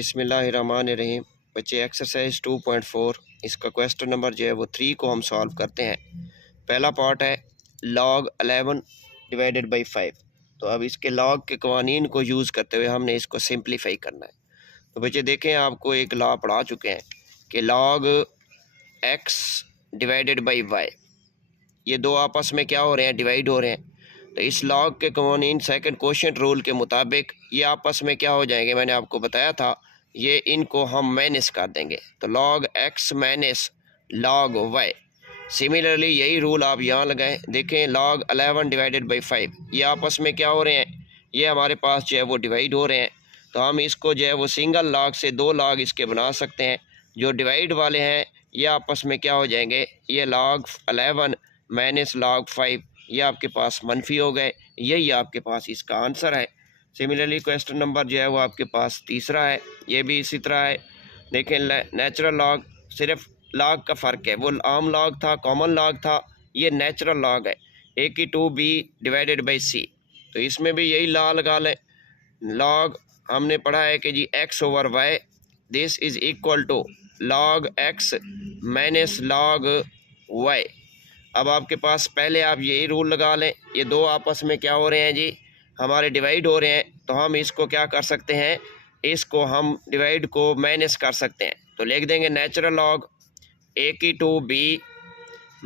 बिस्मिल्लाहिर्रहमानिर्रहीम। बच्चे एक्सरसाइज 2.4 इसका क्वेश्चन नंबर जो है वो 3 को हम सॉल्व करते हैं। पहला पार्ट है log 11 डिवाइडेड बाई 5। तो अब इसके log के कवानीन को यूज़ करते हुए हमने इसको सिंप्लीफाई करना है। तो बच्चे देखें, आपको एक लॉ पढ़ा चुके हैं कि log x divided by y, ये दो आपस में क्या हो रहे हैं, डिवाइड हो रहे हैं। तो इस लॉग के कवानीन सेकंड क्वोशिएंट रूल के मुताबिक ये आपस में क्या हो जाएंगे, मैंने आपको बताया था, ये इनको हम माइनस कर देंगे। तो log x minus log y। Similarly यही रूल आप यहाँ लगाएं। देखें log 11 डिवाइडेड बाई 5, ये आपस में क्या हो रहे हैं, ये हमारे पास जो है वो डिवाइड हो रहे हैं। तो हम इसको जो है वो सिंगल log से दो log इसके बना सकते हैं। जो डिवाइड वाले हैं ये आपस में क्या हो जाएंगे, ये log 11 माइनस log 5, ये आपके पास मनफी हो गए। यही आपके पास इसका आंसर है। सिमिलरली क्वेश्चन नंबर जो है वो आपके पास तीसरा है, ये भी इसी तरह है। देखें, नेचुरल लॉग, सिर्फ लॉग का फ़र्क है, वो आम लॉग था, कॉमन लॉग था, ये नेचुरल लॉग है। ए की 2b डिवाइडेड बाई सी। तो इसमें भी यही लॉ लगा लें। लॉग हमने पढ़ा है कि जी x over y, this is equal to log x minus log y। अब आपके पास पहले आप यही रूल लगा लें, ये दो आपस में क्या हो रहे हैं जी, हमारे डिवाइड हो रहे हैं। तो हम इसको क्या कर सकते हैं, इसको हम डिवाइड को माइनस कर सकते हैं। तो लिख देंगे नेचुरल लॉग ए की 2b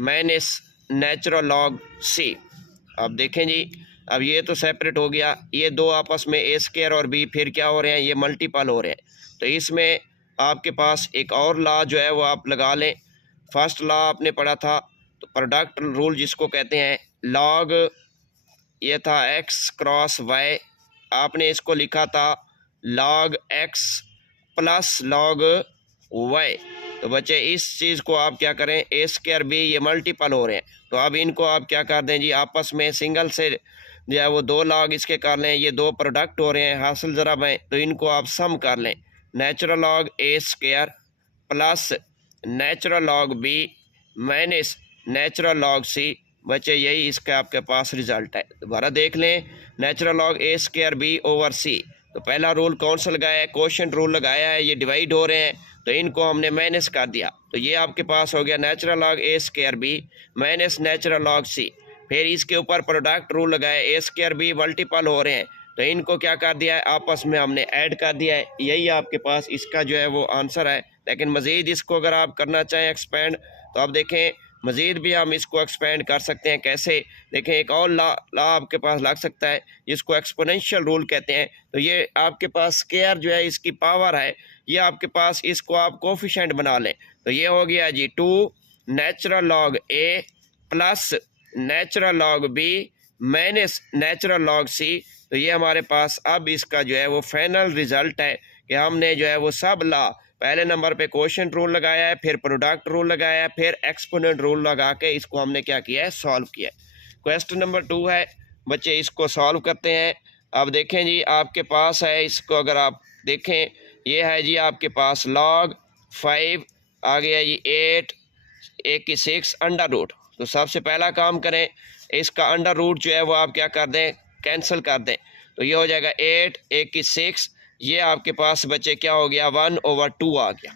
minus natural log c। अब देखें जी, अब ये तो सेपरेट हो गया, ये दो आपस में a स्क्वायर और b फिर क्या हो रहे हैं, ये मल्टीपल हो रहे हैं। तो इसमें आपके पास एक और लॉ जो है वो आप लगा लें। फर्स्ट लॉ आपने पढ़ा था, तो प्रोडक्ट रूल जिसको कहते हैं, लॉग ये था x क्रॉस y, आपने इसको लिखा था log x plus log y। तो बच्चे इस चीज़ को आप क्या करें, a स्क्वायर b ये मल्टीपल हो रहे हैं। तो अब इनको आप क्या कर दें जी, आपस में सिंगल से जो है वो दो log इसके कर लें, ये दो प्रोडक्ट हो रहे हैं, हासिल ज़रा में, तो इनको आप सम कर लें। Natural log a square plus natural log b minus natural log c। बच्चे यही इसका आपके पास रिजल्ट है। दोबारा देख लें, natural log a square b over c। तो पहला रूल कौन सा लगाया है, क्वोशिएंट रूल लगाया है, ये डिवाइड हो रहे हैं तो इनको हमने माइनस कर दिया। तो ये आपके पास हो गया natural log a square b minus natural log c। फिर इसके ऊपर प्रोडक्ट रूल लगाया, a स्क्वायर b मल्टीपल हो रहे हैं तो इनको क्या कर दिया है, आपस में हमने ऐड कर दिया है। यही आपके पास इसका जो है वो आंसर है। लेकिन मज़ीद इसको अगर आप करना चाहें एक्सपेंड, तो आप देखें मज़ीद भी हम इसको एक्सपेंड कर सकते हैं। कैसे, देखें, एक और लॉ आपके पास लग सकता है जिसको एक्सपोनेंशियल रूल कहते हैं। तो ये आपके पास स्क्वायर जो है इसकी पावर है, ये आपके पास इसको आप कोफिशिएंट बना लें। तो ये हो गया जी 2 natural log a plus natural log b minus natural log c। तो ये हमारे पास अब इसका जो है वो फाइनल रिजल्ट है कि हमने जो है वो सब लॉ, पहले नंबर पे क्वोशिएंट रूल लगाया है, फिर प्रोडक्ट रूल लगाया है, फिर एक्सपोनेंट रूल लगा के इसको हमने क्या किया है, सॉल्व किया है। क्वेश्चन नंबर 2 है बच्चे, इसको सॉल्व करते हैं। अब देखें जी, आपके पास है, इसको अगर आप देखें, ये है जी आपके पास log 5 आ गया जी 8 a की 6 अंडर रूट। तो सबसे पहला काम करें, इसका अंडर रूट जो है वो आप क्या कर दें, कैंसिल कर दें। तो ये हो जाएगा 8 a की 6, ये आपके पास बच्चे क्या हो गया, 1/2 आ गया।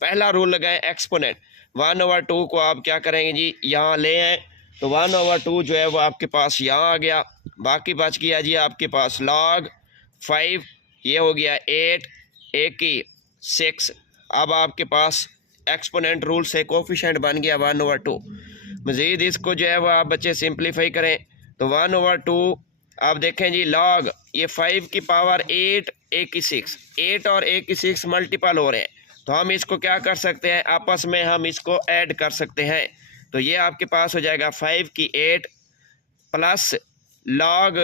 पहला रूल लगाएं एक्सपोनेंट, 1/2 को आप क्या करेंगे जी, यहाँ ले आए। तो 1/2 जो है वो आपके पास यहाँ आ गया। बाकी बच गया जी आपके पास log 5, ये हो गया 8 a की 6। अब आपके पास एक्सपोनेंट रूल से कोफिशिएंट बन गया 1/2। मज़ीद इसको जो है वो आप बच्चे सिंप्लीफाई करें। तो 1/2 आप देखें जी, log ये 5 की पावर 8 a की 6, 8 और a की 6 मल्टीपल हो रहे हैं। तो हम इसको क्या कर सकते हैं, आपस में हम इसको ऐड कर सकते हैं। तो ये आपके पास हो जाएगा 5 की 8 प्लस log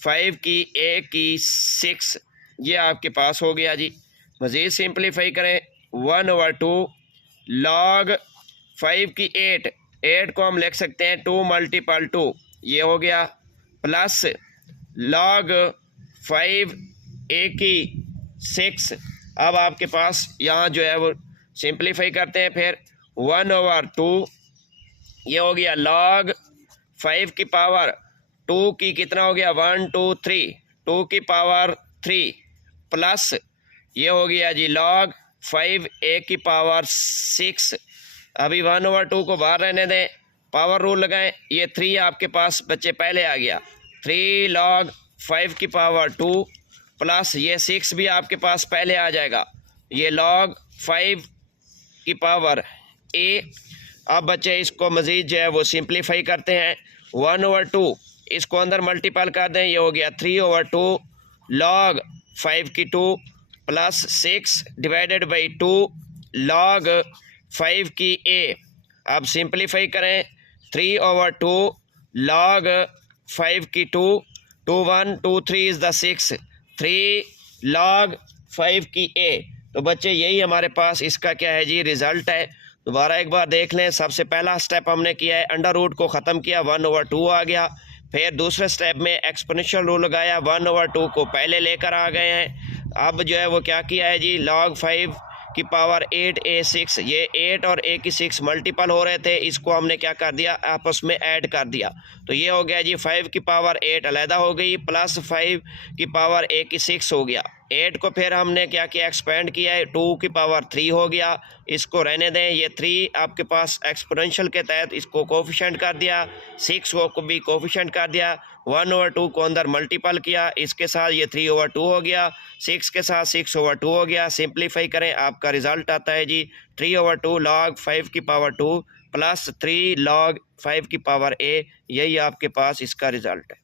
5 की a की 6, ये आपके पास हो गया जी। मज़ीद सिंप्लीफाई करें, 1/2 log 5 की 8 को हम लिख सकते हैं 2 मल्टीपल 2, ये हो गया, प्लस log 5 a की 6। अब आपके पास यहाँ जो है वो सिंप्लीफाई करते हैं, फिर 1/2, ये हो गया log 5 की पावर 2 की कितना हो गया, 1 2 3, 2 की पावर 3 प्लस ये हो गया जी log 5 a की पावर 6। अभी 1/2 को बाहर रहने दें, पावर रूल लगाएं। ये 3 आपके पास बच्चे पहले आ गया, 3 log 5 की पावर 2 प्लस ये 6 भी आपके पास पहले आ जाएगा, ये log 5 की पावर a। अब बच्चे इसको मज़ीद जो है वो सिंप्लीफाई करते हैं, 1/2 इसको अंदर मल्टीपल कर दें, ये हो गया 3/2 log 5 की 2 प्लस 6 डिवाइडेड बाई 2 log 5 की a। अब सिंप्लीफाई करें, 3/2 log 5 की 2, 2 1 2 3 इज़ द 6, 3 log 5 की a। तो बच्चे यही हमारे पास इसका क्या है जी, रिज़ल्ट है। दोबारा एक बार देख लें, सबसे पहला स्टेप हमने किया है, अंडर रूट को ख़त्म किया, 1/2 आ गया। फिर दूसरे स्टेप में एक्सपोनेंशियल रूल लगाया, 1/2 को पहले लेकर आ गए हैं। अब जो है वो क्या किया है जी, log 5 की पावर 8a6, ये 8 और a की 6 मल्टीपल हो रहे थे, इसको हमने क्या कर दिया, आपस में ऐड कर दिया। तो ये हो गया जी 5 की पावर 8 अलहदा हो गई, प्लस 5 की पावर a की 6 हो गया। 8 को फिर हमने क्या किया, एक्सपेंड किया है, 2 की पावर 3 हो गया, इसको रहने दें। ये 3 आपके पास एक्सपोनेंशियल के तहत इसको कोफिशिएंट कर दिया, 6 को भी कोफिशिएंट कर दिया, 1/2 को अंदर मल्टीपल किया, इसके साथ ये 3/2 हो गया, 6 के साथ 6/2 हो गया। सिंप्लीफाई करें, आपका रिजल्ट आता है जी 3/2 log 5 की पावर 2 प्लस 3 log 5 की पावर a। यही आपके पास इसका रिजल्ट है।